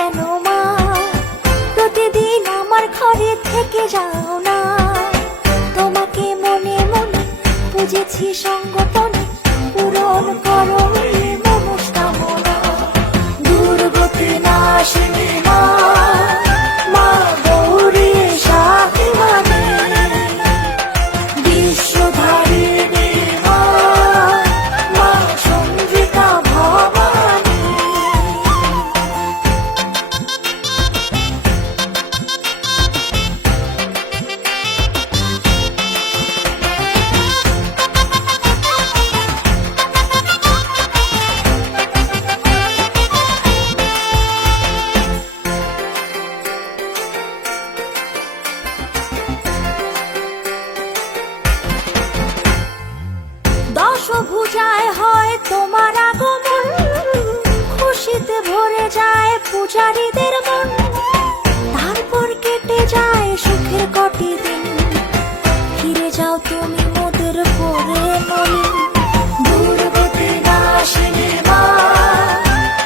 কেন মা, প্রতিদিন আমার ঘরে থেকে যাও না। তোমাকে মনে মনে বুঝেছি সঙ্গপনে, পূরণ করো এই মনস্কামনা। দুর্গতি নাশিনী মা, মা গৌরী শাকিমানি, বিশ্বধারিণী মা, মা চন্দ্রিকা ভবানী। দশভুজায় হয় তোমার আগমন, খুশিতে ভরে যায় পূজারীদের মন। তারপর কেটে যায় সুখের কটি দিন, ফিরে যাও তুমি মোদের পরে নলিন। দুর্গতি নাশিনী মা,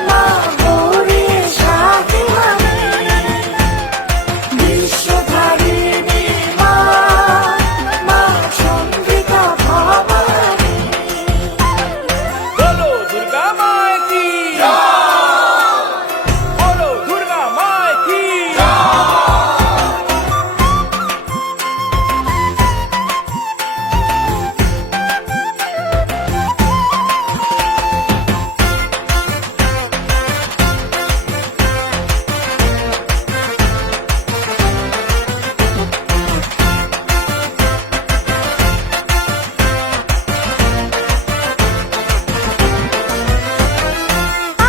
মা গৌরী শাকিমানি, বিশ্বধারিণী মা, মা চন্দ্রিকা ভবানী। बोलो दुर्गा माँ की बोलो दुर्गा माँ की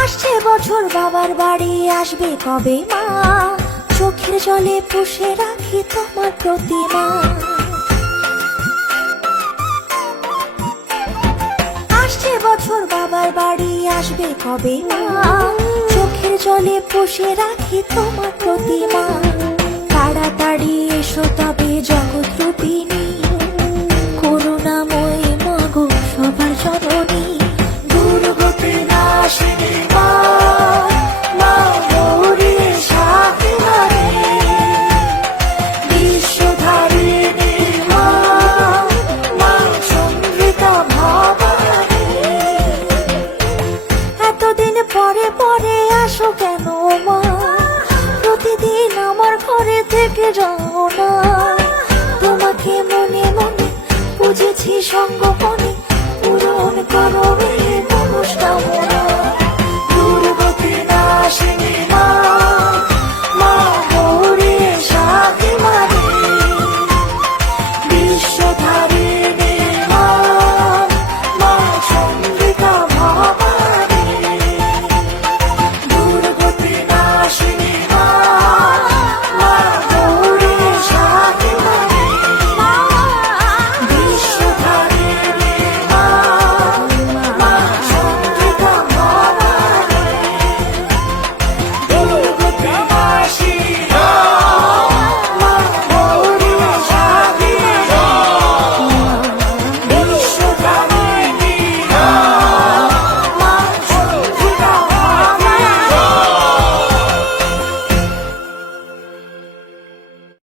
আসছে বছর বাবার বাড়ি, আসবে কবে মা, চোখের জলে পুষে রাখি তোমার প্রতিমা। আসছে বছর বাবার বাড়ি, আসবে কবে মা, চোখের জলে পুষে রাখি তোমার প্রতিমা। তাড়াতাড়ি এসো তবে জগৎ রূপিণী, করুণাময়ী মাগো সবার জননী। দুর্গতি নাশিনী মা, মা গৌরী শাকিমানি, বিশ্বধারিণী মা, মা চন্দ্রিকা ভবানী। এতদিন পরে পরে আসো কেন মা, প্রতিদিন আমার ঘরে থেকে যাও না। তোমাকে মনে মনে বুঝেছি সঙ্গপনে, পূরণ করো